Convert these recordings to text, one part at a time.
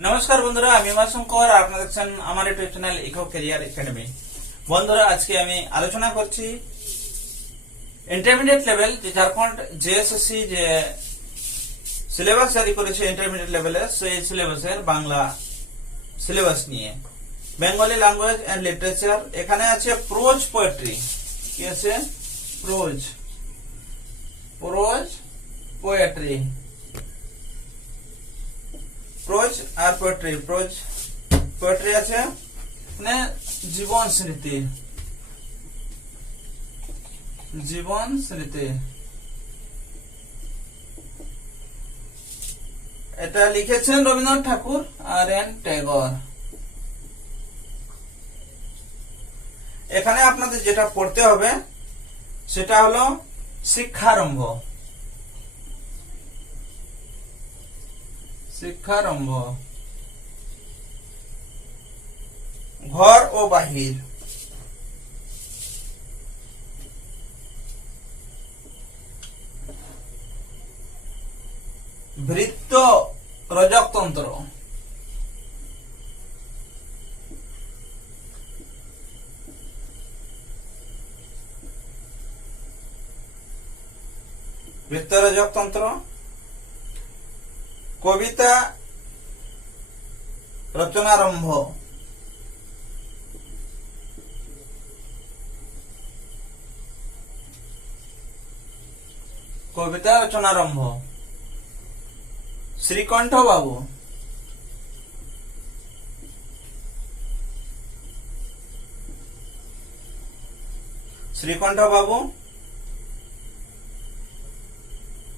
নমস্কার বন্ধুরা, আমি উমাশঙ্কর। আপনারা দেখছেন আমার YouTube channel Eco Career Academy. বন্ধুরা, আজকে আমি আলোচনা করছি ইন্টারমিডিয়েট লেভেল যে ঝাড়খণ্ড জেএসএসসি যে সিলেবাস জারি করেছে ইন্টারমিডিয়েট লেভেলে, সেই সিলেবাসের বাংলা সিলেবাস নিয়ে। বেঙ্গলি ল্যাঙ্গুয়েজ এন্ড লিটারেচার, এখানে আছে প্রোজ পোয়েট্রি। কি আছে? প্রোজ পোয়েট্রি, প্রোজ আর পোয়েট্রি। পোয়েট্রি আছে মানে জীবন স্মৃতি। এটা লিখেছেন রবীন্দ্রনাথ ঠাকুর আর এন ট্যাগর। এখানে আপনাদের যেটা পড়তে হবে সেটা হলো শিক্ষারম্ভ। ঘর ও বাহির, বৃত্ত রজকতন্ত্র, বৃত্ত রজকতন্ত্র, কবিতা রচনারম্ভ, শ্রীকণ্ঠ বাবু,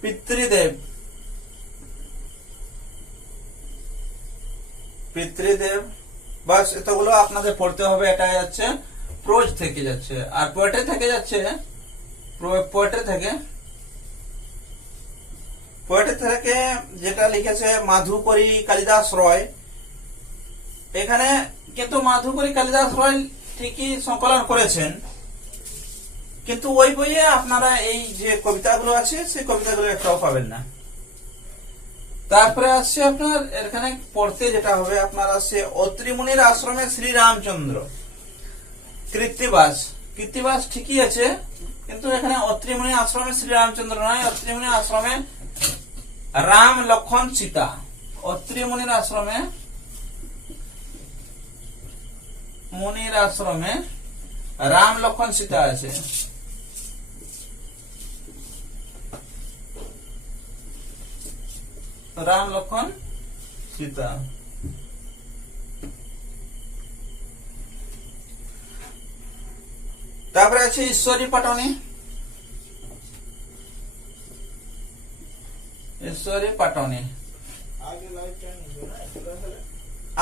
পিতৃদেব, বাস এতগুলো আপনাদের পড়তে হবে। এটা যাচ্ছে প্রোজ থেকে যাচ্ছে। আর পোয়েট্রি থেকে যাচ্ছে পোয়েট্রি থেকে যেটা লিখেছে মাধুকরী কালিদাস রয়। এখানে কিন্তু মাধুকরী কালিদাস রয় ঠিকই সংকলন করেছেন, কিন্তু ওই বইয়ে আপনারা এই যে কবিতাগুলো আছে সেই কবিতাগুলো একটাও পাবেন না। তারপরে আসছে আপনার এখানে পড়তে যেটা হবে আপনার আসছে অত্রি মুনির আশ্রমে শ্রীরামচন্দ্র। কৃত্তিবাস ঠিকই আছে, কিন্তু এখানে অত্রি মুনির আশ্রমে শ্রীরামচন্দ্র নয়, অত্রি মুনির আশ্রমে রাম লক্ষণ সীতা। অত্রি মুনির আশ্রমে রাম লক্ষণ সীতা আছে। রাম লক্ষণ সীতা। তারপরে আছে ঈশ্বরী পাটনি,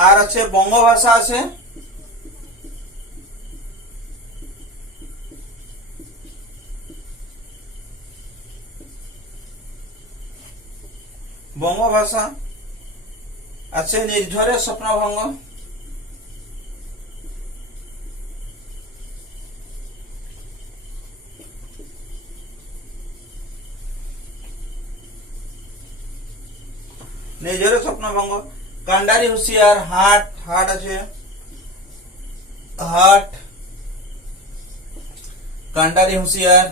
আর আছে বঙ্গভাষা আছে, বঙ্গভাষা আছে, নির্ঝরে স্বপ্নভঙ্গ, কান্ডারি হুঁশিয়ার, হাট আছে, কান্ডারি হুঁশিয়ার,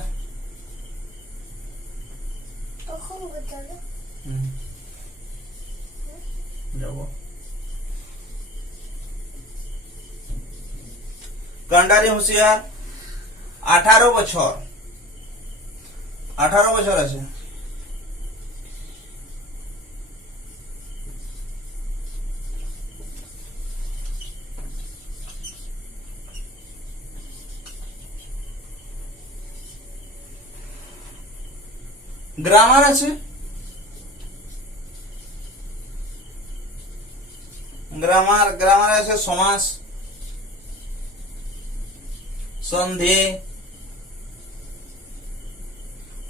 কান্ডারি হুঁশিয়ার। 18 বছর আছে। গ্রামার আছে, গ্রামার আছে সমাস, সন্ধি,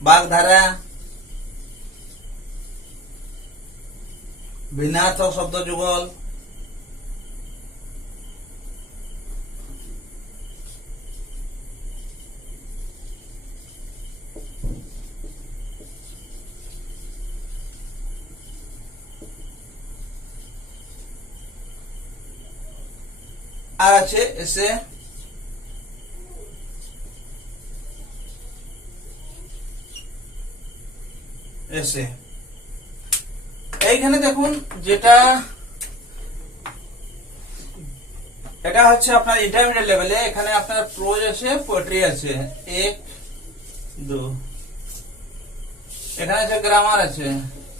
বাগধারা, ভিন্নার্থক শব্দ যুগল, আর আছে এসে এসে এইখানে দেখুন যেটা এটা হচ্ছে আপনার ইন্টারমিডিয়েট লেভেলে। এখানে আপনার প্রোজ আছে, পোয়েট্রি আছে 1 2, এখানে আছে গ্রামার আছে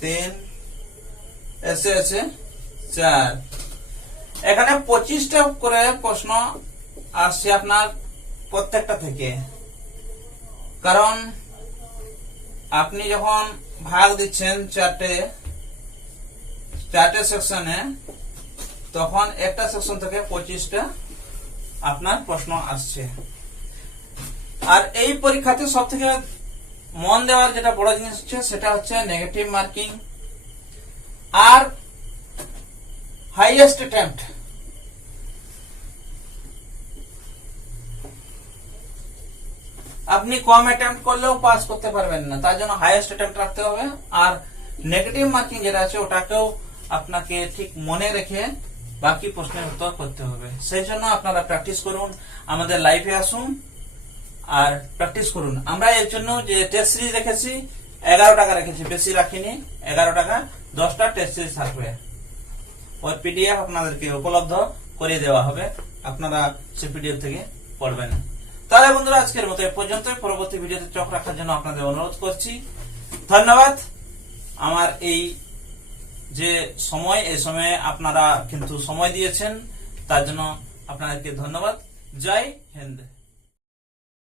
3, এসে আছে 4। এখানে 25টা করে প্রশ্ন আসছে আপনার প্রত্যেকটা থেকে, কারণ আপনি যখন ভাগ দিচ্ছেন চারটে সেকশনে, তখন একটা সেকশন থেকে 25টা আপনার প্রশ্ন আসছে। আর এই পরীক্ষাতে সব থেকে মন দেওয়ার যেটা বড় জিনিস হচ্ছে সেটা হচ্ছে নেগেটিভ মার্কিং আর হাইয়েস্ট অ্যাটেম্পট। আপনি কম অ্যাটেম্পট করলেও পাস করতে পারবেন না, তার জন্য হাইয়েস্ট অ্যাটেম্পট রাখতে হবে। আর নেগেটিভ মার্কিং যেটা আছে ওটাকেও আপনাকে ঠিক মনে রেখে বাকি প্রশ্নের উত্তর করতে হবে। সেই জন্য আপনারা প্র্যাকটিস করুন, আমাদের লাইভে আসুন আর প্র্যাকটিস করুন। আমরা এর জন্য যে টেস্ট সিরিজ রেখেছি 11 টাকা রেখেছি, বেশি রাখিনি, 11 টাকা 10টা টেস্ট সিরিজ থাকবে। ওই পিডিএফ আপনাদেরকে উপলব্ধ করে দেওয়া হবে, আপনারা সেই পিডিএফ থেকে পড়বেন। তাহলে বন্ধুরা আজকের মতো এ পর্যন্ত। পরবর্তী ভিডিওতে চোখ রাখার জন্য আপনাদের অনুরোধ করছি। ধন্যবাদ। আমার এই যে সময়, এই সময়ে আপনারা কিন্তু সময় দিয়েছেন, তার জন্য আপনাদেরকে ধন্যবাদ। জয় হিন্দ।